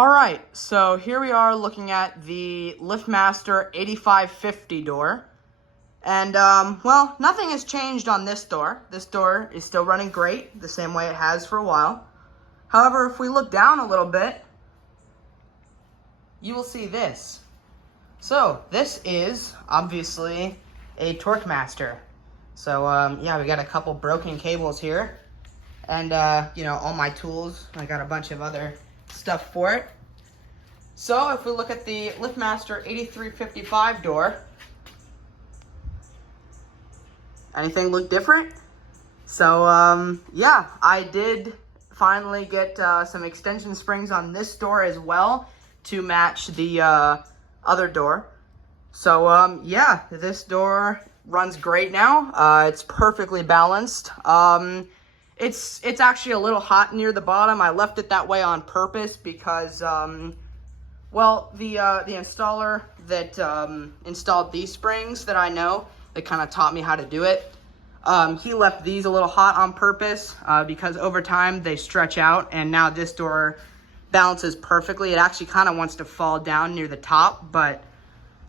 All right, so here we are looking at the LiftMaster 8550 door. And, well, nothing has changed on this door. This door is still running great, the same way it has for a while. However, if we look down a little bit, you will see this. So, this is, obviously, a TorqueMaster. So, yeah, we got a couple broken cables here. And, all my tools. I got a bunch of other stuff for it. So if we look at the LiftMaster 8355 door, anything look different? So yeah, I did finally get some extension springs on this door as well to match the other door. So yeah, this door runs great now. It's perfectly balanced. It's actually a little hot near the bottom. I left it that way on purpose because, well, the installer that installed these springs that I know, that kind of taught me how to do it, he left these a little hot on purpose because over time they stretch out, and now this door balances perfectly. It actually kind of wants to fall down near the top, but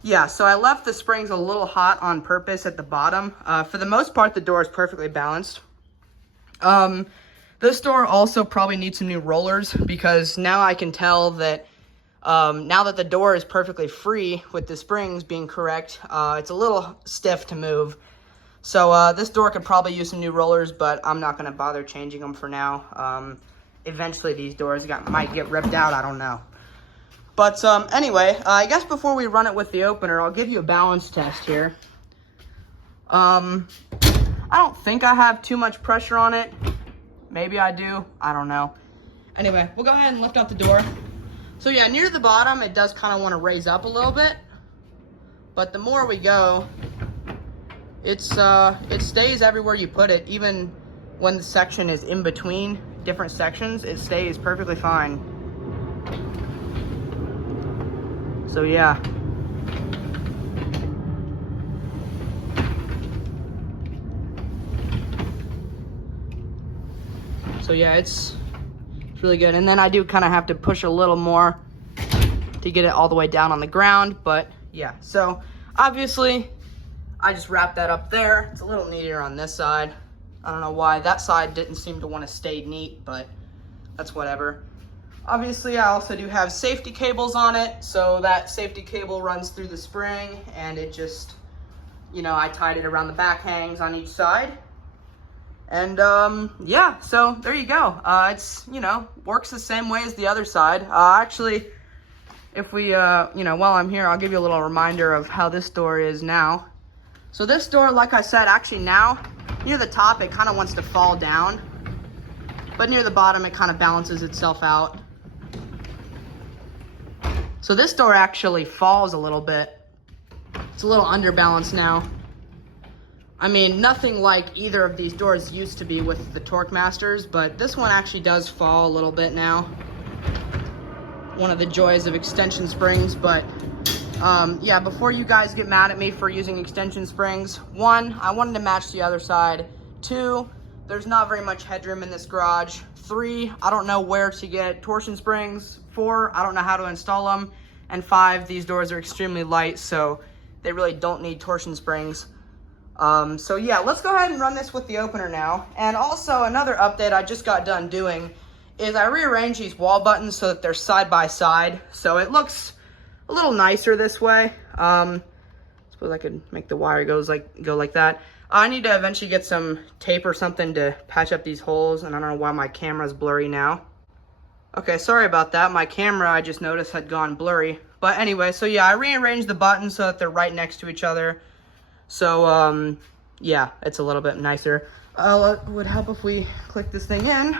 yeah, so I left the springs a little hot on purpose at the bottom. For the most part, the door is perfectly balanced. This door also probably needs some new rollers because now I can tell that now that the door is perfectly free with the springs being correct, it's a little stiff to move. So this door could probably use some new rollers, but I'm not going to bother changing them for now. Eventually these doors might get ripped out, I don't know. But anyway, I guess before we run it with the opener, I'll give you a balance test here. I don't think I have too much pressure on it. Maybe I do. I don't know. Anyway, we'll go ahead and lift up the door. So yeah, near the bottom, it does kind of want to raise up a little bit. But the more we go, it stays everywhere you put it. Even when the section is in between different sections, it stays perfectly fine. So yeah. So yeah, it's really good. And then I do kind of have to push a little more to get it all the way down on the ground. But yeah, so obviously I just wrapped that up there. It's a little neater on this side. I don't know why that side didn't seem to want to stay neat, but that's whatever. Obviously I also do have safety cables on it. So that safety cable runs through the spring, and it just, I tied it around the back hangs on each side. And yeah, so there you go. It's, works the same way as the other side. Actually, if we, while I'm here, I'll give you a little reminder of how this door is now. So this door, like I said, actually now, near the top, it kind of wants to fall down. But near the bottom, it kind of balances itself out. So this door actually falls a little bit. It's a little underbalanced now. I mean, nothing like either of these doors used to be with the TorqueMasters, but this one actually does fall a little bit now. One of the joys of extension springs, but yeah, before you guys get mad at me for using extension springs, 1, I wanted to match the other side. 2, there's not very much headroom in this garage. 3, I don't know where to get torsion springs. 4, I don't know how to install them. And 5, these doors are extremely light, so they really don't need torsion springs. So yeah, let's go ahead and run this with the opener now. And also another update I just got done doing is I rearranged these wall buttons so that they're side by side. So it looks a little nicer this way. Suppose I could make the wire go like that. I need to eventually get some tape or something to patch up these holes, and I don't know why my camera's blurry now. Okay, sorry about that. My camera, I just noticed, had gone blurry. But anyway, so yeah, I rearranged the buttons so that they're right next to each other. So, yeah, it's a little bit nicer. It would help if we click this thing in.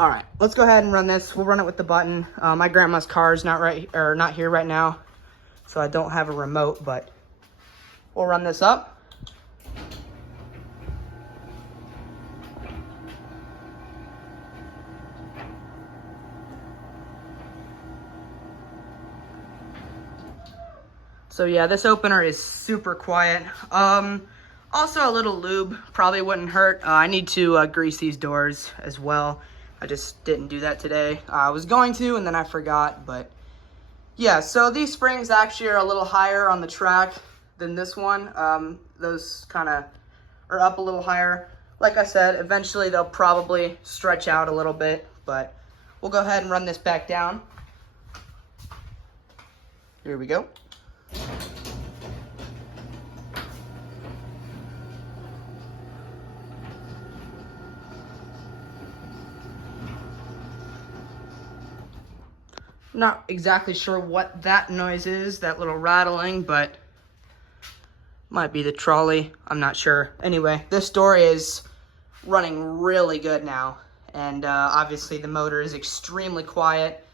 All right, let's go ahead and run this. We'll run it with the button. My grandma's car is not here right now, so I don't have a remote, but we'll run this up. So yeah, this opener is super quiet. Also, a little lube probably wouldn't hurt. I need to grease these doors as well. I just didn't do that today. I was going to, and then I forgot, but yeah, so these springs actually are a little higher on the track than this one. Those kind of are up a little higher. Like I said, eventually they'll probably stretch out a little bit, but we'll go ahead and run this back down. Here we go. Not exactly sure what that noise is, that little rattling, but might be the trolley. I'm not sure. Anyway, this door is running really good now, and obviously the motor is extremely quiet.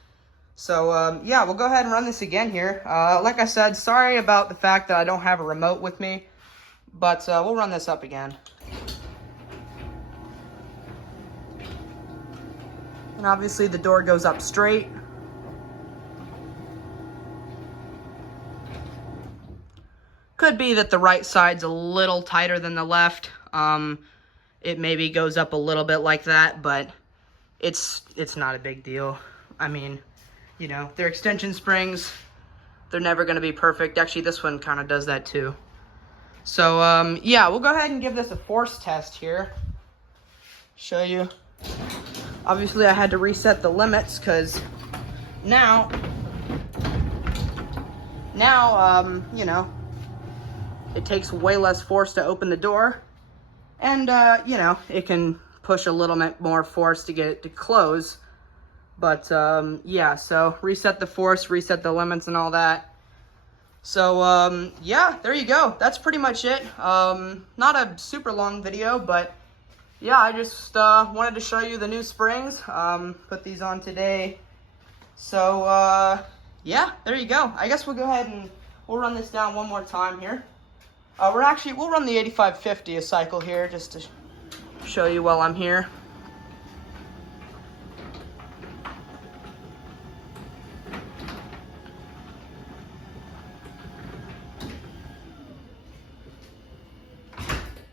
So yeah, we'll go ahead and run this again here. Like I said, sorry about the fact that I don't have a remote with me, but we'll run this up again. And obviously the door goes up straight. Could be that the right side's a little tighter than the left. It maybe goes up a little bit like that, but it's not a big deal. I mean, you know, they're extension springs. They're never going to be perfect. Actually, this one kind of does that too. So, yeah, we'll go ahead and give this a force test here. Show you. Obviously, I had to reset the limits because now, you know, it takes way less force to open the door, and, you know, it can push a little bit more force to get it to close. But, yeah, so reset the force, reset the limits and all that. So, yeah, there you go. That's pretty much it. Not a super long video, but, yeah, I just wanted to show you the new springs. Put these on today. So, yeah, there you go. I guess we'll go ahead and we'll run this down one more time here. We'll run the 8550 a cycle here just to show you while I'm here.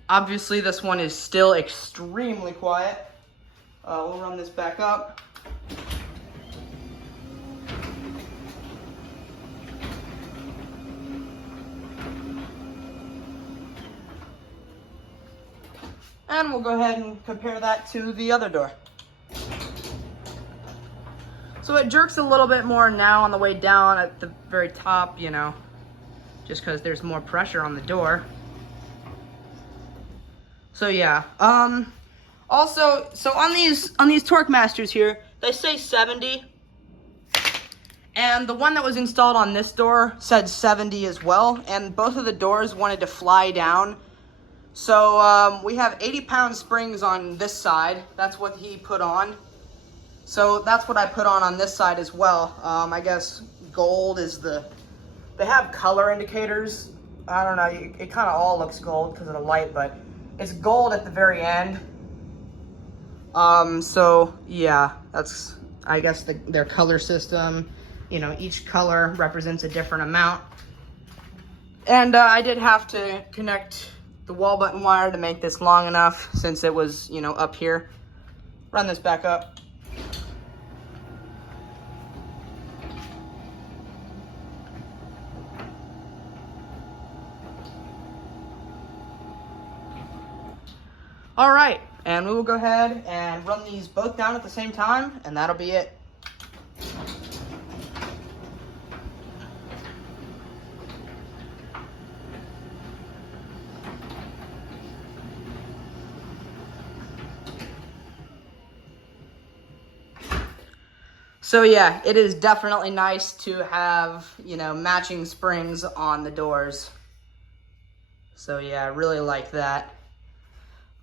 Obviously, this one is still extremely quiet. We'll run this back up. And we'll go ahead and compare that to the other door. So it jerks a little bit more now on the way down at the very top, you know, just because there's more pressure on the door. So yeah, also, so on these TorqueMasters here, they say 70, and the one that was installed on this door said 70 as well, and both of the doors wanted to fly down. So we have 80-pound springs on this side. That's what he put on. So that's what I put on this side as well. I guess gold is they have color indicators. I don't know, it kind of all looks gold because of the light, but it's gold at the very end. So yeah, that's, I guess, their color system. You know, each color represents a different amount. And I did have to connect the wall button wire to make this long enough since it was, you know, up here. Run this back up. All right, and we will go ahead and run these both down at the same time, and that'll be it. So yeah, it is definitely nice to have, you know, matching springs on the doors. So yeah, I really like that.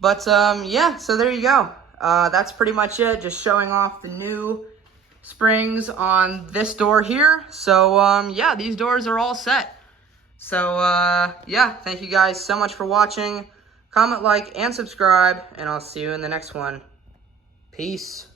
But yeah, so there you go. That's pretty much it, just showing off the new springs on this door here. So yeah, these doors are all set. So yeah, thank you guys so much for watching. Comment, like, and subscribe, and I'll see you in the next one. Peace.